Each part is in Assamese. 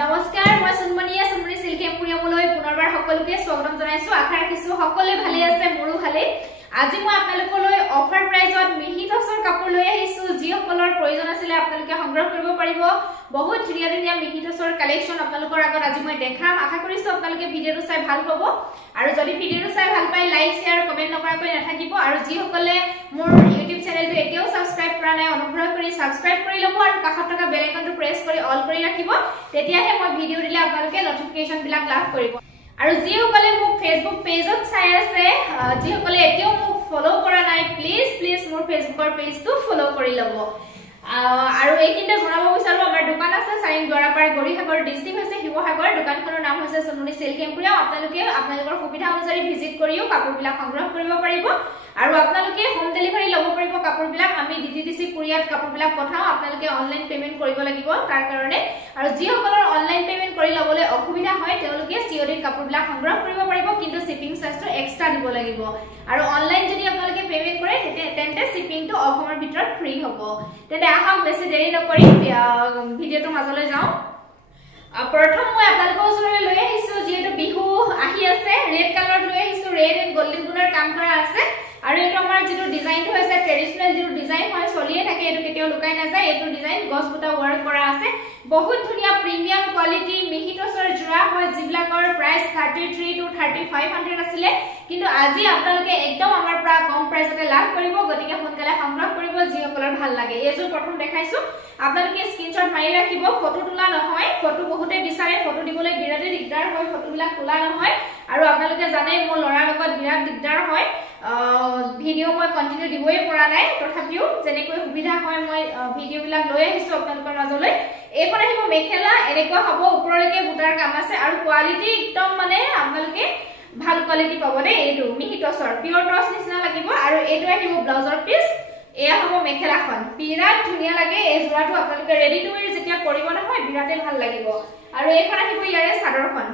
নমস্কাৰ মই সুনমনিয়া সুনমনি সিল্ক এম্পোৰিয়ামলৈ পুনৰবাৰ সকলোকে স্বাগতম জনাইছো আশা ৰাখিছো সকলোৱে ভালে আছে মোৰো ভালে আজি মই আপোনালোকলৈ অফাৰ প্ৰাইজত মিহি টছৰ কাপোৰ লৈ আহিছো যি সকলৰ প্ৰয়োজন আছিল আপোনালোকে সংগ্ৰহ কৰিব পাৰিব বহুত ধুনীয়া ধুনীয়া মিহি টছৰ কালেকচন আপোনালোকৰ আগত আজি মই দেখাম আশা কৰিছো আপোনালোকে ভিডিওটো চাই ভাল পাব আৰু যদি ভিডিওটো চাই ভাল পায় লাইক শেয়াৰ কমেন্ট নকৰাকৈ নাথাকিব আৰু যি সকলে মোৰ ইউটিউব চেনেলটো এতিয়াও সাবস্ক্ৰাইব কৰা নাই অনুগ্ৰহ কৰি সাবস্ক্ৰাইব কৰি লব আৰু কাষত থকা বেল আইকনটো প্ৰেছ কৰি অল কৰি ৰাখিব তেতিয়াহে মই ভিডিও দিলে আপোনালোকে নটিফিকেশন বিলাক লাভ কৰিব আৰু যি সকলে মোক ফেসবুক পেজত চাই আছে যি সকলে এতিয়াও মোক ফলো কৰা নাই প্লিজ মোৰ ফেসবুকৰ পেজটো ফলো কৰি লব আৰু এইখিনিতে জনাব বিচাৰো আমাৰ দোকান আছে চাইন দ্বাৰাপাৰ গৰিহাগৰ ডিস্ট্ৰিক্ট হৈছে শিৱসাগৰ দোকানখনৰ নাম হৈছে সুনমনি সিল্ক এম্পোৰিয়াম আপোনালোকে আপোনালোকৰ সুবিধা অনুযায়ী ভিজিট কৰিও কাপোৰবিলাক সংগ্ৰহ কৰিব পাৰিব আৰু আপোনালোকে হোম ডেলিভাৰী লব পাৰিব কাপোৰবিলাক আমি ডিটিডিসি কুৰিয়াৰত কাপোৰবিলাক পঠাও আপোনালোকে অনলাইন পেমেন্ট কৰিব লাগিব তাৰ কাৰণে আৰু যি সকলৰ অনলাইন পেমেন্ট কৰি লবলৈ অসুবিধা হয় তেওঁলোকে সিওডি কাপোৰবিলাক সংগ্ৰহ কৰিব পাৰিব কিন্তু শিপিং চাৰ্জটো এক্সট্ৰা দিব লাগিব আৰু অনলাইন যদি আপোনালোকে পেমেন্ট কৰে তেন্তে শিপিংটো অসমৰ ভিতৰত ফ্ৰী হ'ব তেন্তে আহক বেছি দেৰি নকৰি ভিডিওটোৰ মাজলৈ যাও প্ৰথম মই আপোনালোকৰ ওচৰলৈ লৈ আহিছো যেটো বিহু আহি আছে ৰেড কালাৰ লৈ আহিছো ৰেড এন্ড গোল্ডেন গুণৰ কাম কৰা আছে আৰু এটো আমাৰ যেটো ডিজাইনটো হৈছে ট্ৰেডিশনাল যেটো ডিজাইন হয় চলিয়ে থাকে এটো কেতিয়াও লুকাই না যায় এটো ডিজাইন গছ বুটা ওয়ার্ক কৰা আছে বহুত ধুনিয়া প্ৰিমিয়াম কোৱালিটি মিহি টছৰ জোৰা হয় জিবিলাকৰ প্ৰাইস 33 to 3500 আছিল কিন্তু আজি আপোনালোকে একদম আমাৰ পৰা কম প্ৰাইসতে লাভ কৰিব গতিকে সোনকালে সংগ্ৰহ কৰিব যি সকলৰ ভাল লাগে এজো প্ৰথম দেখাইছো আপোনালোকে স্ক্ৰিনশ্বট মাৰি ৰাখিব ফটো তোলা নহয় ফটো বহুতে বিচাৰে ফটো দিবলৈ বিৰাট দিগদাৰ হয় ফটোবিলাক তোলা নহয় আৰু আপোনালোকে জানে মোৰ লৰাৰ লগত বিৰাট দিগদাৰ হয় ভিডিও মই কন্টিনিউ দিবই পৰা নাই তথাপিও জেনেকৈ সুবিধা হয় মই ভিডিও বিলাক লৈ আহিছো আপোনালোকৰ মাজলৈ এইখন আহিব মেখেলা এনেকুৱা হ'ব ওপৰলৈকে বুটাৰ কাম আছে আৰু কোৱালিটি একদম মানে আপোনালোকে ভাল কোৱালিটি পাব দে এইটো মিহি টছৰ পিওৰ টছ নিচিনা লাগিব আৰু এইটো আহিব ব্লাউজৰ পিস এয়া হ'ব মেখেলাখন বিৰাট ধুনিয়া লাগে এই জোৰাটো আপোনালোকে ৰেডি টু ওয়্যাৰ যেতিয়া কৰিব নহয় বিৰাটে ভাল লাগিব আৰু এইখন আহিব ইয়াৰে চাদৰখন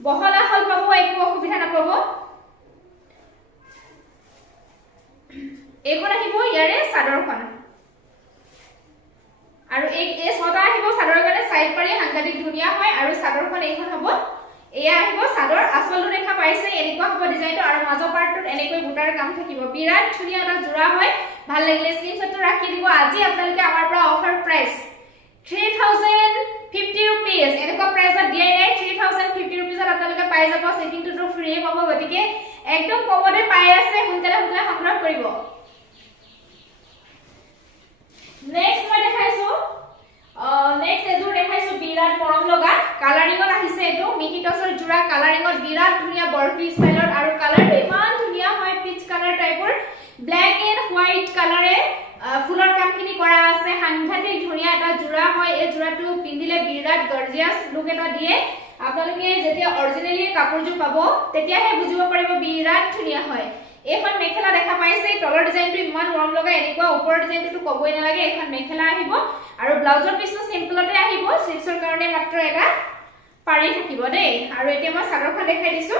বহলা হল পাব একো অসুবিধা নাপাব এইখন আহিব ইয়াৰে চাদৰখন আৰু এই ছটা আহিব চাদৰৰ কাৰণে সাইড পাৰি সাংঘাতিক ধুনিয়া হয় আৰু চাদৰখন এইখন হ'ব এয়া আহিব চাদৰ আসলটো দেখা পাইছে এনেকুৱা হ'ব ডিজাইনটো আৰু মাজৰ পাৰ্টটোত এনেকৈ বুটাৰ কাম থাকিব বিৰাট ধুনিয়া এটা জোৰা হয় ভাল লাগিলে স্ক্ৰিনশ্বটটো ৰাখি দিব আজি আপোনালোকে আমাৰ পৰা অফাৰ প্ৰাইস 3050 rupees এনেকুৱা প্ৰাইসত দিয়াই নাই 3050 rupees আপোনালোকে পাই যাব সেটিংটো ফ্ৰী পাব গতিকে একদম কমতে পাই আছে সোনকালে সংগ্ৰহ কৰিব নেক্সট মই দেখাইছো নেক্সট এজোৰ দেখাইছো বিৰাট মৰম লগা কালাৰিংত আহিছে এটো মিহি টছৰ জোৰা কালাৰিংত বিৰাট ধুনিয়া বৰফি ষ্টাইলৰ আৰু কালাৰটো ইমান ধুনিয়া হয় পিচ কালাৰ টাইপৰ ব্ল্যাক এন্ড হোৱাইট কালাৰে ফুলৰ কামখিনি কৰা আছে সাংঘাতিক ধুনিয়া এটা জোৰা হয় এই জোৰাটো পিন্ধিলে বিৰাট গৰ্জিয়াস লুক এটা দিয়ে আপোনালোকে যেতিয়া অৰিজিনালি কাপোৰজোৰ পাব তেতিয়াহে বুজিব পাৰিব বিৰাট ধুনিয়া হয় এখন মেখেলা দেখা পাইছে তলৰ ডিজাইনটো ইমান মৰম লগা এনেকুৱা ওপৰৰ ডিজাইনটো কবই নালাগে এখন মেখেলা আহিব আৰু ব্লাউজৰ পিছটো সিম্পলতে আহিব স্লিভছৰ কাৰণে মাত্ৰ এটা পাৰি থাকিব দেই আৰু এতিয়া মই চাদৰখন দেখাই দিছো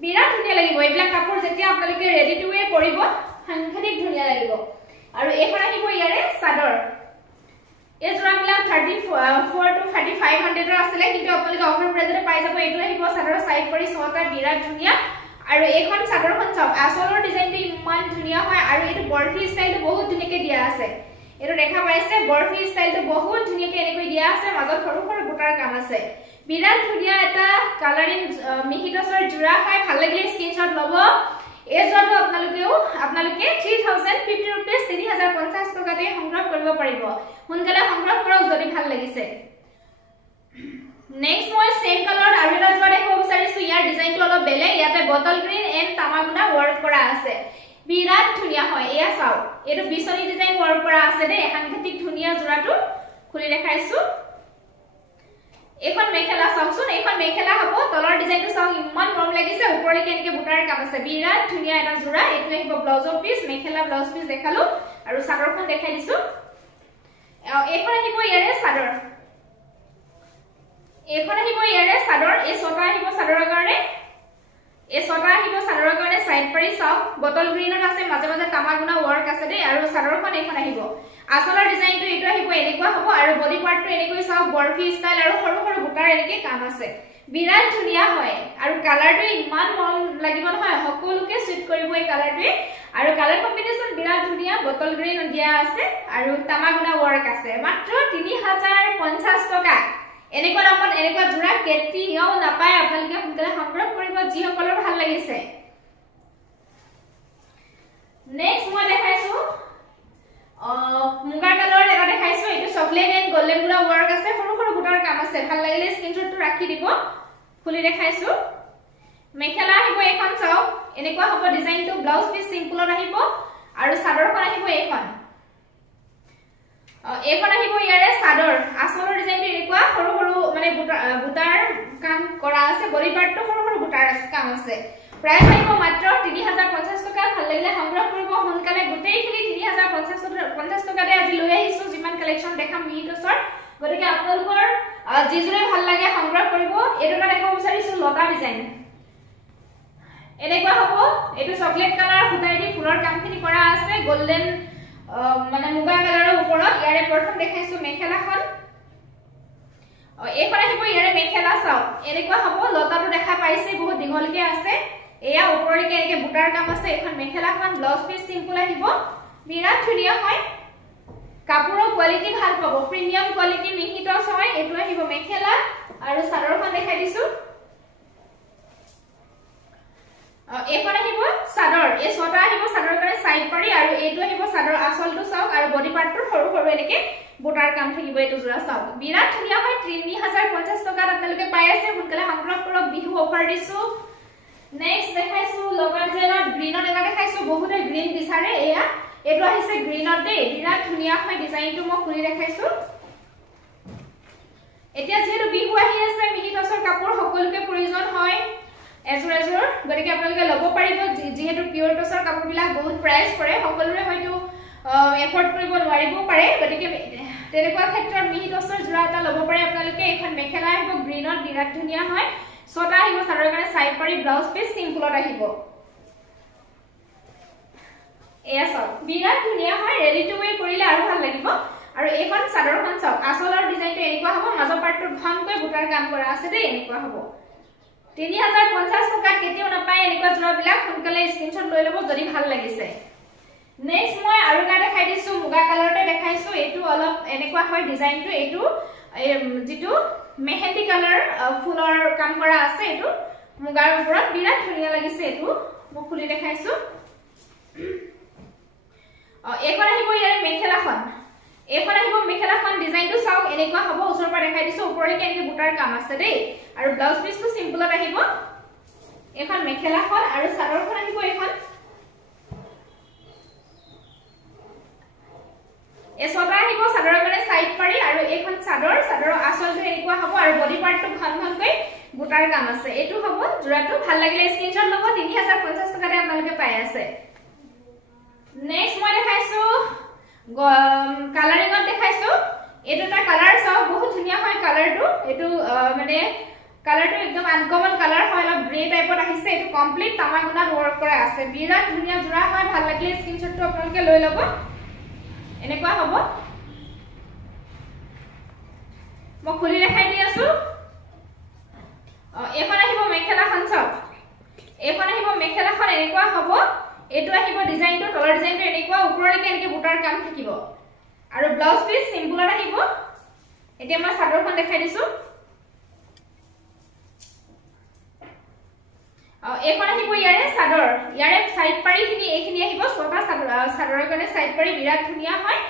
বিৰাট ধুনিয়া লাগিব এইবিলাক কাপোৰ যেতিয়া আপোনালোকে ৰেডি টু ওয়্যাৰ কৰিব সাংঘাতিক ধুনিয়া লাগিব আৰু এইখন আহিব ইয়াৰে চাদৰ এই জোৰাবিলাক 34 to 3500 আছিল কিন্তু আপোনালোকে অফাৰ প্ৰাইজতে পাই যাব এইটো আহিব চাদৰৰ সাইড কৰি ছটা বিৰাট ধুনিয়া আৰু এইখন চাদৰখন চাওক আসলৰ ডিজাইনটো ইমান ধুনিয়া হয় আৰু এইটো বৰফি ষ্টাইলটো বহুত ধুনিয়াকে দিয়া আছে এটো দেখা পাইছে বৰফি ষ্টাইলটো বহুত ধুনিয়াকে এনেকৈ দিয়া আছে মাজত সৰু সৰু বুটাৰ কাম আছে বিৰাট ধুনিয়া এটা কালাৰিং মিহি টছৰ জোৰা হয় ভাল লাগিলে স্ক্ৰিনশ্বট লব এই জোৰাটো আপোনালোকে 3050 rupees 3050 টকাতে সংগ্ৰহ কৰিব পাৰিব সোনকালে সংগ্ৰহ কৰক যদি ভাল লাগিছে নেক্সট মই সেম কালাৰ আৰু এটা জোৰা দেখাব বিচাৰিছো ইয়াৰ ডিজাইনটো অলপ বেলেগ ইয়াতে বটল গ্ৰীন এন্ড তামাগুনা ওয়াৰ্ক কৰা আছে বিৰাট ধুনিয়া হয় এয়া চাও এটো বিছনি ডিজাইন ওয়াৰ্ক কৰা আছে দে সাংঘাতিক ধুনিয়া জোৰাটো খুলি দেখাইছো এখন মেখেলা চাওকচোন এখন মেখেলা হ'ব তলৰ ডিজাইনটো চাওক ইমান মৰম লাগিছে ওপৰলৈকে এনেকে বুটাৰ কাম আছে বিৰাট ধুনিয়া এটা জোৰা এটো আহিব ব্লাউজৰ পিস মেখেলা ব্লাউজ পিস দেখালো আৰু চাদৰখন দেখাই দিছো এখন আহিব ইয়াৰে চাদৰ এখন আহিব ইয়াৰে চাদৰ এই ছটা আহিব চাদৰৰ কাৰণে এই ছটা আহিব চাদৰৰ কাৰণে সাইড পাৰি চাওক বটল গ্ৰীনত আছে মাজে মাজে তামাগুনা ওয়াৰ্ক আছে দে আৰু চাদৰখন এখন আহিব আসলৰ ডিজাইনটো এটো আহিব এনেকুৱা হ'ব আৰু বডি পাৰ্টটো এনেকৈ চাও বৰফি ষ্টাইল আৰু সৰু সৰু বুটাৰ এনেকৈ কাম আছে বিৰাট ধুনিয়া হয় আৰু কালাৰটো ইমান মৰম লাগিব নহয় সকলোকে সুইট কৰিব এই কালাৰটোৱে আৰু কালাৰ কম্বিনেশন বিৰাট ধুনিয়া বটল গ্ৰীণ দিয়া আছে আৰু তামাগুনা ওয়াৰ্ক আছে মাত্ৰ 3050 টকা এনেকুৱা দামত এনেকুৱা জোৰা কেতিয়াও নাপায় আপোনালোকে সোনকালে সংগ্ৰহ কৰিব যি সকলৰ ভাল লাগিছে নেক্সট মই দেখাইছো মুগা কালাৰ এটা দেখাইছো এটো চকলেট এন্ড গোল্ডেন গুৰা ওয়াৰ্ক আছে সৰু সৰু বুটাৰ কাম আছে ভাল লাগিলে স্ক্ৰিনশ্বটটো ৰাখি দিব খুলি দেখাইছো মেখেলা আহিব এখন চাও এনেকুৱা হ'ব ডিজাইনটো ব্লাউজ পিস সিম্পলত আহিব আৰু চাদৰখন আহিব এখন আহিব ইয়াৰে চাদৰ আসলৰ ডিজাইনটো এনেকুৱা সৰু সৰু মানে বুটাৰ কাম কৰা আছে বডি পাৰ্টটো সৰু সৰু বুটাৰ কাম আছে প্ৰাইস আহিব মাত্ৰ 3050 টকা ভাল লাগিলে সংগ্ৰহ কৰিব সোনকালে গোটেইখিনি 3050 টকাতে আজি লৈ আহিছো যিমান কালেকচন দেখাম মিহিটছৰ গতিকে আপোনালোকৰ যিজুৰে ভাল লাগে সংগ্ৰহ কৰিব এটোটা দেখাব বিচাৰিছো লতা ডিজাইন এনেকুৱা হ'ব এটো চকলেট কালাৰ ফুটাই দি ফুলৰ কামখিনি কৰা আছে গোল্ডেন মানে মুগা কালাৰৰ ওপৰত ইয়াৰে প্ৰথম দেখাইছো মেখেলাখন এইখন আহিব ইয়াৰে মেখেলা চাও এনেকুৱা হ'ব লতাটো দেখা পাইছে বহুত দীঘলকে আছে এয়া ওপৰলৈকে এনেকৈ বুটাৰ কাম আছে এখন মেখেলাখন ব্লাউজ পিস সিম্পল আহিব বিৰাট ধুনিয়া হয় কাপোৰৰ কোৱালিটি ভাল পাব প্ৰিমিয়াম কোৱালিটি মিহিটছ হয় এটো আহিব মেখেলা আৰু চাদৰখন দেখাই দিছো এখন আহিব চাদৰ এই ছটা আহিব চাদৰ কাৰণে সাইড পাৰি আৰু এটো আহিব চাদৰ আসলটো চাওক আৰু বডি পাৰ্টটো সৰু সৰু এনেকৈ বুটাৰ কাম থাকিব এটো জোৰা চাওক বিৰাট ধুনিয়া হয় 3050 টকাত আপোনালোকে পাই আছে সোনকালে সংগ্ৰহ কৰক বিহু অফাৰ দিছো নেক্সট দেখাইছো লগৰ জেনত গ্ৰীনত এটা দেখাইছো বহুতে গ্ৰীন বিচাৰে এয়া এটো আহিছে গ্ৰীনত দে বিৰাট ধুনিয়া হয় ডিজাইনটো মই খুলি দেখাইছো এতিয়া যেহেতু বিহু আহি আছে মিহিটছৰ কাপোৰ সকলোকে প্ৰয়োজন হয় এজোৰ গতিকে আপোনালোকে ল'ব পাৰিব যেহেতু পিওৰ টছৰ কাপোৰবিলাক বহুত প্ৰাইস পৰে সকলোৰে হয়তো এফৰ্ড কৰিব নোৱাৰিবও পাৰে গতিকে তেনেকুৱা ক্ষেত্ৰত মিহিটছৰ জোৰা এটা ল'ব পাৰে আপোনালোকে এখন মেখেলা আহিব গ্ৰীনত বিৰাট ধুনিয়া হয় ছটা আহিব চাদৰ কাৰণে সাইড পাৰি ব্লাউজ পিস সিম্পলত আহিব এয়া চাওক বিৰাট ধুনিয়া হয় ৰেডি টু ৱেৰ কৰিলে আৰু ভাল লাগিব আৰু এইখন চাদৰখন চাওক আসলৰ ডিজাইনটো এনেকুৱা হ'ব মাজৰ পাৰ্টটো ঘনকৈ বুটাৰ কাম কৰা আছে দেই এনেকুৱা হ'ব 3050 টকা কেতিয়াও নাপায় এনেকুৱা জোৰাবিলাক সোনকালে স্ক্ৰিনশ্বট লৈ ল'ব যদি ভাল লাগিছে নেক্সট মই আৰু এটা দেখাই দিছো মুগা কালাৰতে দেখাইছো এটো অলপ এনেকুৱা হয় ডিজাইনটো এটো যেটো মেহেন্দি কালাৰ ফুলৰ কাম কৰা আছে এটো মুগাৰ ওপৰত বিৰাট ধুনিয়া লাগিছে এটো মই খুলি দেখাইছো এখন আহিব ইয়াৰ মেখেলাখন এখন আহিব মেখেলাখন ডিজাইনটো চাওক এনেকুৱা হ'ব ওচৰৰ পৰা দেখাই দিছো ওপৰলৈকে এনেকৈ বুটাৰ কাম আছে দেই আৰু ব্লাউজ পিসটো সিম্পলত আহিব এখন মেখেলাখন আৰু চাদৰখন আহিব এখন ছটা আহিব চাদৰৰ কাৰণে সাইড পাৰি আৰু এইখন চাদৰৰ আসলটো এনেকুৱা হ'ব আৰু বডি পাৰ্টটো ঘনকৈ বুটাৰ কাম আছে এটো হ'ব জোৰাটো ভাল লাগিলে স্ক্ৰিনশ্বট ল'ব 3050 টকাতে আপোনালোকে পাই আছে নেক্সট মই দেখাইছো কালাৰিঙত দেখাইছো এটোটা কালাৰ চাও বহুত ধুনিয়া হয় কালাৰটো এটো মানে কালাৰটো একদম আনকমন কালাৰ হয় অলপ গ্ৰে টাইপত আহিছে এটো কমপ্লিট তামাগুনাত ওয়াৰ্ক কৰা আছে বিৰাট ধুনিয়া জোৰা হয় ভাল লাগিলে স্ক্ৰিনশ্বটটো আপোনালোকে লৈ ল'ব এনেকুৱা হ'ব মই খুলি দেখাই দি আছো এখন আহিব মেখেলাখন চাওক এখন আহিব মেখেলাখন এনেকুৱা হ'ব এটো আহিব ডিজাইনটো তলৰ ডিজাইনটো এনেকুৱা ওপৰলৈকে এনেকৈ বুটাৰ কাম থাকিব আৰু ব্লাউজ পিস সিম্পলত আহিব এতিয়া মই চাদৰখন দেখাই দিছো এখন আহিব ইয়াৰে চাদৰ ইয়াৰে সাইড পাৰিখিনি এইখিনি আহিব ছটা চাদৰৰ কাৰণে সাইড পাৰি বিৰাট ধুনিয়া হয়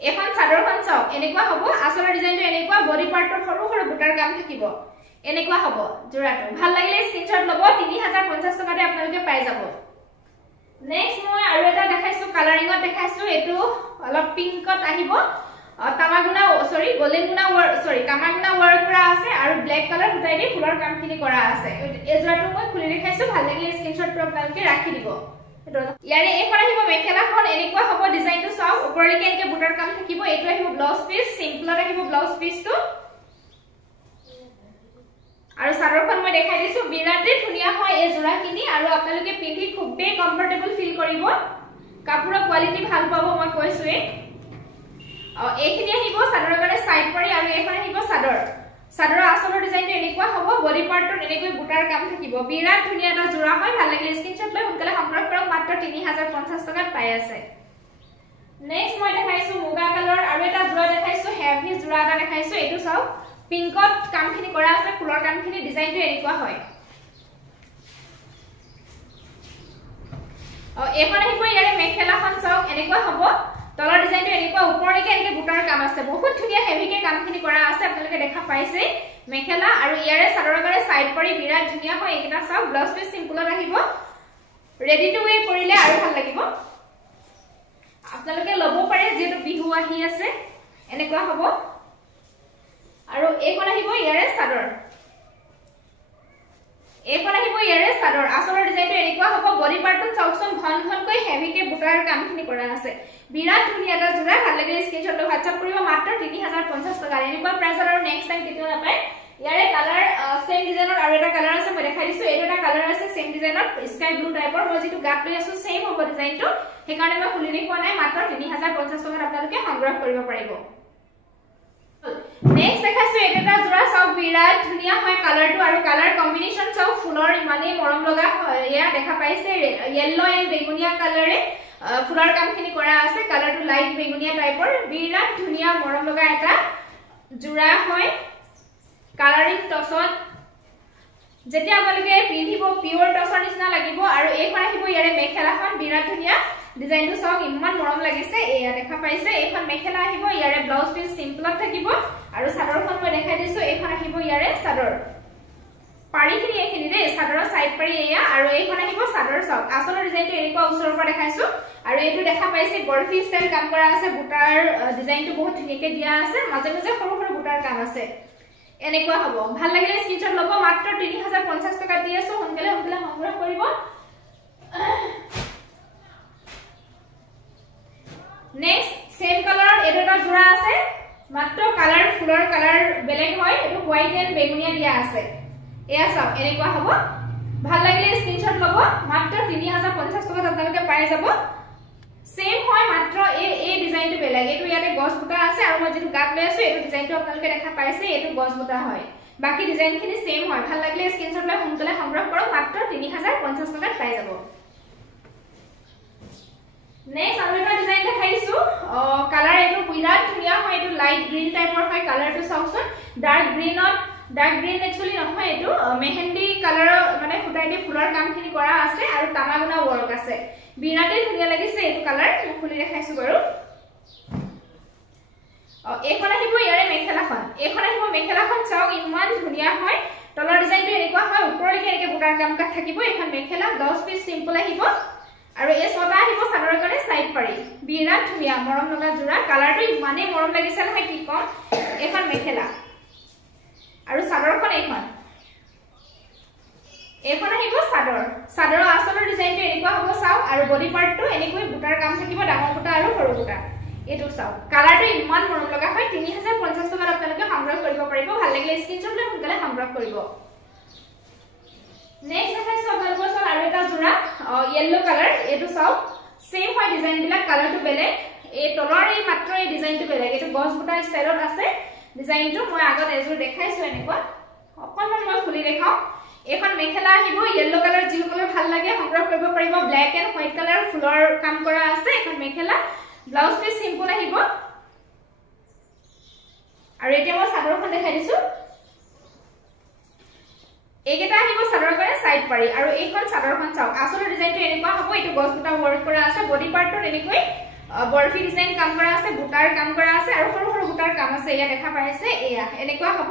এখন চাদৰখন চাওক এনেকুৱা হ'ব আসলৰ ডিজাইনটো এনেকুৱা বডি পাৰ্টৰ সৰু সৰু বুটাৰ কাম থাকিব এনেকুৱা হ'ব জোৰাটো ভাল লাগিলে স্ক্ৰিনশ্বট ল'ব 3050 টকাতে আপোনালোকে পাই যাব নেক্সট মই আৰু এটা দেখাইছো কালাৰিঙত দেখাইছো এটো অলপ পিংকত আহিব তামাগুনা গোল্ডেন তামাগুনা ওয়াৰ্ক কৰা আছে আৰু ব্ল্যাক কালাৰ ফুটাই দি ফুলৰ কামখিনি কৰা আছে এজৰাটো মই খুলি দেখাইছো ভাল লাগিলে স্ক্ৰিনশ্বটটো আপোনালোকে ৰাখি দিব ইয়াৰে এইখন আহিব মেখেলাখন এনেকুৱা হ'ব ডিজাইনটো চাওক ওপৰলৈকে এনেকৈ বুটাৰ কাম থাকিব এটো আহিব ব্লাউজ পিস সিম্পলত আহিব ব্লাউজ পিসটো আৰু চাদৰখন মই দেখাই দিছো বিৰাটে ধুনিয়া হয় এই জোৰাখিনি আৰু আপোনালোকে পিন্ধি খুবেই কমফৰ্টেবল ফিল কৰিব কাপোৰৰ কোৱালিটি ভাল পাব মই কৈছোৱে এইখিনি আহিব চাদৰৰ কাৰণে সাইড পাৰি আৰু এইখন আহিব চাদৰ চাদৰৰ আচলৰ ডিজাইনটো এনেকুৱা হ'ব বডি পাৰ্টত এনেকৈ বুটাৰ কাম থাকিব বিৰাট ধুনীয়া এটা জোৰা হয় ভাল লাগিলে স্ক্ৰিনশ্বট লৈ সোনকালে সংগ্ৰহ কৰক মাত্ৰ 3050 টকাত পাই আছে নেক্সট মই দেখাইছো মুগা কালাৰ আৰু এটা জোৰা দেখাইছো হেভি জোৰা এটা দেখাইছো এটো চাও পিংকত কামখিনি কৰা আছে ফুলৰ কামখিনি ডিজাইনটো এনেকুৱা হয় এখন আহিব ইয়াৰে মেখেলাখন চাওক এনেকুৱা হ'ব তলৰ ডিজাইনটো এনেকুৱা ওপৰলৈকে এনেকে বুটাৰ কাম আছে বহুত ধুনীয়া হেভিকে কামখিনি কৰা আছে আপোনালোকে দেখা পাইছে মেখেলা আৰু ইয়াৰে চাদৰৰ কাৰণে সাইড পাৰি বিৰাট ধুনীয়া হয় এইটা চাওক ব্লাউজ পিস সিম্পলত আহিব ৰেডি টু ৱে কৰিলে আৰু ভাল লাগিব আপোনালোকে লব পাৰে যেটো বিহু আহি আছে এনেকুৱা হ'ব আৰু এইখন আহিব ইয়াৰে চাদৰ এইখন আহিব ইয়াৰে চাদৰ আচলৰ ডিজাইনটো এনেকুৱা হ'ব বডি পাৰ্টত চাওকচোন ঘন ঘনকৈ হেভিকে বুটাৰ কামখিনি কৰা আছে বিৰাট ধুনীয়া এটা জোৰা ভাল লাগে স্ক্ৰিনশ্বট লৈ WhatsApp কৰিব মাত্ৰ 3050 টকা এনেকুৱা প্ৰাইচত আৰু নেক্সট টাইম কেতিয়াও নাপায় ইয়াৰে কালাৰ সেম ডিজাইনৰ আৰু এটা কালাৰ আছে মই দেখাই দিছো এইটো এটা কালাৰ আছে সেম ডিজাইনত স্কাই ব্লু টাইপৰ মই যেটো গাত লৈ আছো সেম হ'ব ডিজাইনটো হেকাৰণে মই খুলি দেখুৱা নাই মাত্ৰ 3050 টকাত আপোনালোকে সংগ্ৰহ কৰিব পাৰিব নেক্সট দেখাইছো এটা জোৰা চাওক বিৰাট ধুনীয়া হয় কালাৰটো আৰু কালাৰ কম্বিনেশন চাওক ফুলৰ ইমানে মৰম লগা এয়া দেখা পাইছে yellow এন্ড বেগুনিয়া কালাৰে ফুলৰ কামখিনি কৰা আছে কালাৰটো লাইট বেগুনিয়া টাইপৰ বিৰাট ধুনীয়া মৰম লগা এটা জোৰা হয় কালাৰিং টছত যেতিয়া আপোনালোকে পিন্ধিব পিওৰ টছৰ নিচিনা লাগিব আৰু এইখন আহিব ইয়াৰে মেখেলাখন বিৰাট ধুনীয়া ডিজাইনটো চাওক ইমান মৰম লাগিছে এয়া দেখা পাইছে এইখন মেখেলা আহিব ইয়াৰে ব্লাউজ পিস সিম্পলত থাকিব আৰু চাদৰখন মই দেখাই দিছো এইখন আহিব ইয়াৰে চাদৰ পাৰিখিনি এইখিনি দে চাদৰৰ সাইড পাৰি এয়া আৰু এইখন আহিব চাদৰ চাওক আচলৰ ডিজাইনটো এনেকুৱা ওচৰৰ পৰা দেখাইছো আৰু এইটো দেখা পাইছে বৰফি ষ্টাইল কাম কৰা আছে বুটাৰ ডিজাইনটো বহুত ধুনীয়াকৈ দিয়া আছে মাজে মাজে সৰু সৰু বুটাৰ কাম আছে এনেকুৱা হ'ব ভাল লাগিলে স্ক্ৰিনশ্বট ল'ব মাত্ৰ 3050 টকা দি আছো সোনকালে সোনকালে সংগ্ৰহ কৰিব নেক্সট সেম কালাৰ এটা জোৰা আছে মাত্ৰ কালাৰ ফুলৰ কালাৰ বেলেগ হয় এটো হোৱাইট এন্ড বেগুনিয়া দিয়া আছে এয়া চাওক এনেকুৱা হ'ব ভাল লাগিলে স্ক্ৰিনশ্বট ল'ব মাত্ৰ 3050 টকাত আপোনালোকে পাই যাব সেম হয় মাত্ৰ এই ডিজাইনটো বেলেগ এটো ইয়াতে গছ বুটা আছে আৰু মই যেটো গাত লৈ আছো এটো ডিজাইনটো আপোনালোকে দেখা পাইছে এটো গছ বুটা হয় বাকি ডিজাইনখিনি সেম হয় ভাল লাগিলে স্ক্ৰিনশ্বট লৈ সোনকালে সংগ্ৰহ কৰক মাত্ৰ 3050 টকাত পাই যাব নেক্সট আৰু এটা ডিজাইন দেখাইছো কালাৰ এটো বিৰাট ধুনীয়া হয় এটো লাইট গ্ৰীন টাইপৰ হয় কালাৰটো চাওকচোন ডাৰ্ক গ্ৰীন একচুয়ালি নহয় এটো মেহেন্দি কালাৰ মানে ফুটাই দি ফুলৰ কামখিনি কৰা আছে আৰু তামাগুনা ওয়াৰ্ক আছে বিৰাটে ধুনীয়া লাগিছে এটো কালাৰ মই খুলি দেখাইছো বাৰু এইখন আহিব ইয়াৰে মেখেলাখন চাওক ইমান ধুনীয়া হয় তলৰ ডিজাইনটো এনেকুৱা হয় ওপৰলৈকে এনেকৈ বুটাৰ কাম কাট থাকিব এইখন মেখেলা 10 পিস সিম্পল আহিব আৰু এই ছটা আহিব চাদৰৰ কাৰণে সাইড পাৰি বিৰাট ধুনীয়া মৰম লগা জোৰা কালাৰটো ইমানে মৰম লাগিছে নহয় কি কম এইখন মেখেলা আৰু চাদৰখন এইখন আহিব চাদৰৰ আচলৰ ডিজাইনটো এনেকুৱা হ'ব চাওক আৰু বডি পাৰ্টটো এনেকৈ বুটাৰ কাম থাকিব ডাঙৰ বুটা আৰু সৰু বুটা এটো চাওক কালাৰটো ইমান মৰম লগা হয় 3050 টকাত আপোনালোকে সংগ্ৰহ কৰিব পাৰিব ভাল লাগিলে স্ক্ৰিনশ্বট লৈ সোনকালে সংগ্ৰহ কৰিব নেক্সট দেখাইছো আপোনালোকৰ চাওক আৰু এটা জোৰা yellow কালাৰ এটো চাওক সেম হয় ডিজাইন বিলাক কালাৰটো বেলেগ এই তলৰ এই মাত্ৰ এই ডিজাইনটো বেলেগ এটো গছ বুটা ষ্টাইলত আছে ডিজাইনটো মই আগত এজোৰ দেখাইছো এনেকুৱা অকনমান মই খুলি দেখাও এখন মেখেলা আহিব yellow কালাৰ যিসকলৰ ভাল লাগে সংগ্ৰহ কৰিব পাৰিব ব্ল্যাক এন্ড হোৱাইট কালাৰ ফুলৰ কাম কৰা আছে এখন মেখেলা ব্লাউজ পিস সিম্পল আহিব আৰু এতিয়া মই চাদৰখন দেখাই দিছো এইকেটা আহিব চাদৰৰ কাৰণে সাইড পাৰি আৰু এইখন চাদৰখন চাওক আচলৰ ডিজাইনটো এনেকুৱা হ'ব এটো গছ বুটা ওয়াৰ্ক কৰা আছে বডি পাৰ্টটো এনেকৈ বৰফি ডিজাইন কাম কৰা আছে বুটাৰ কাম কৰা আছে আৰু সৰু সৰু বুটাৰ কাম আছে এয়া দেখা পাইছে এয়া এনেকুৱা হ'ব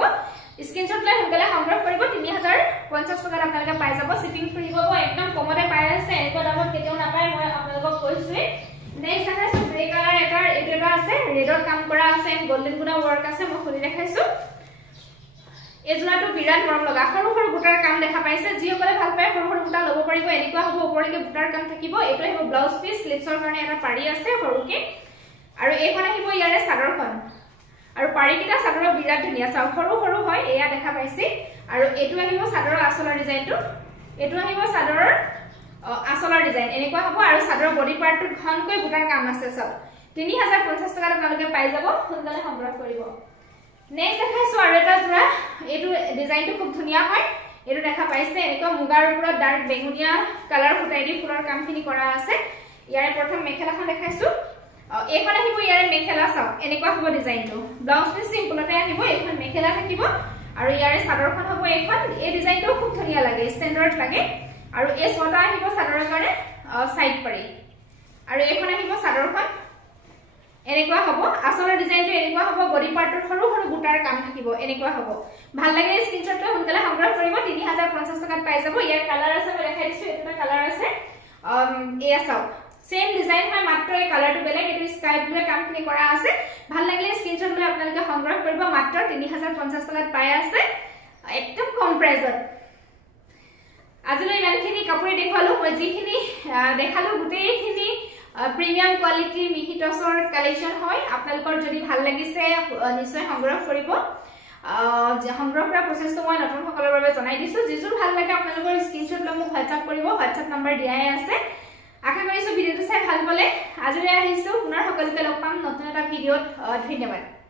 স্ক্ৰিনশ্বট লৈ সোনকালে সংগ্ৰহ কৰিব 3050 টকাত আপোনালোকে পাই যাব শিপিং ফ্ৰী হ'ব একদম কমতে পাই আছে এনেকুৱা দামত কেতিয়াও নাপায় মই আপোনালোকক কৈছোৱে নেক্সট দেখাইছো গ্ৰে কালাৰ এটা আছে ৰেডত কাম কৰা আছে এন্ড গোল্ডেন গুনা ওয়াৰ্ক আছে মই খুলি দেখাইছো এজোৰাটো বিৰাট মৰম লগা সৰু সৰু বুটাৰ কাম দেখা পাইছে যিসকলে ভাল পায় সৰু সৰু বুটা ল'ব পাৰিব এনেকুৱা হ'ব ওপৰলৈকে বুটাৰ কাম থাকিব এটো আহিব ব্লাউজ পিস স্লিভছৰ কাৰণে এটা পাৰি আছে সৰুকে আৰু এইখন আহিব ইয়াৰে চাদৰখন আৰু পাৰিকিটা চাদৰৰ বিৰাট ধুনীয়া চাওক সৰু সৰু হয় এয়া দেখা পাইছে আৰু এটো আহিব চাদৰৰ আচলৰ ডিজাইনটো এটো আহিব চাদৰৰ আচলৰ ডিজাইন এনেকুৱা হ'ব আৰু চাদৰৰ বডি পাৰ্টটো ঘনকৈ বুটাৰ কাম আছে চাওক 3050 টকাত আপোনালোকে পাই যাব সোনকালে সংগ্ৰহ কৰিব নেক্সট দেখাইছো আৰু এটা জোৰা এটো ডিজাইনটো খুব ধুনিয়া হয় এটো দেখা পাইছে এনেকুৱা মুগাৰ ওপৰত ডাৰ্ক বেগুনিয়া কালাৰ ফুটাই দি ফুলৰ কামখিনি কৰা আছে ইয়াৰে প্ৰথম মেখেলাখন দেখাইছো এইখন আহিব ইয়াৰে মেখেলা চাও এনেকুৱা হ'ব ডিজাইনটো ব্লাউজ পিস সিম্পলতে আহিব এইখন মেখেলা থাকিব আৰু ইয়াৰে চাদৰখন হ'ব এইখন এই ডিজাইনটো খুব ধুনিয়া লাগে ষ্টেণ্ডাৰ্ড লাগে আৰু এই ছটা আহিব চাদৰৰ কাৰণে সাইড পাৰি আৰু এইখন আহিব চাদৰখন এনেকুৱা হ'ব আসলৰ ডিজাইনটো এনেকুৱা হ'ব বডি পাৰ্টৰ সৰু সৰু বুটাৰ কাম থাকিব এনেকুৱা হ'ব ভাল লাগে স্ক্ৰিনশ্বটটো সোনকালে সংগ্ৰহ কৰিব 3050 টকাত পাই যাব ইয়াৰ কালাৰ আছে মই দেখাই দিছো এটা কালাৰ আছে এয়া চাও সেম ডিজাইন হয় মাত্ৰ এই কালাৰটো বেলেগ এটো স্কাই ব্লু কামখিনি কৰা আছে ভাল লাগিলে স্ক্ৰিনশ্বট লৈ আপোনালোকে সংগ্ৰহ কৰিব মাত্ৰ 3050 টকাত পাই আছে একদম কম প্ৰাইজত আজিলৈ ইমানখিনি কাপোৰে দেখালো মই যিখিনি দেখালো গোটেইখিনি প্ৰিমিয়াম কোৱালিটি মিহিটছৰ কালেকচন হয় আপোনালোকৰ যদি ভাল লাগিছে নিশ্চয় সংগ্ৰহ কৰিব সংগ্ৰহ কৰা প্ৰচেছটো মই নতুন সকলৰ বাবে জনাই দিছো যিজোৰ ভাল লাগে আপোনালোকৰ স্ক্ৰিনশ্বট লৈ মোক WhatsApp কৰিব WhatsApp নম্বৰ দিয়াই আছে আশা কৰিছো ভিডিওটো চাই ভাল পালে আজিলৈ আহিছো পুনৰ সকলোকে লগ পাম নতুন এটা ভিডিওত ধন্যবাদ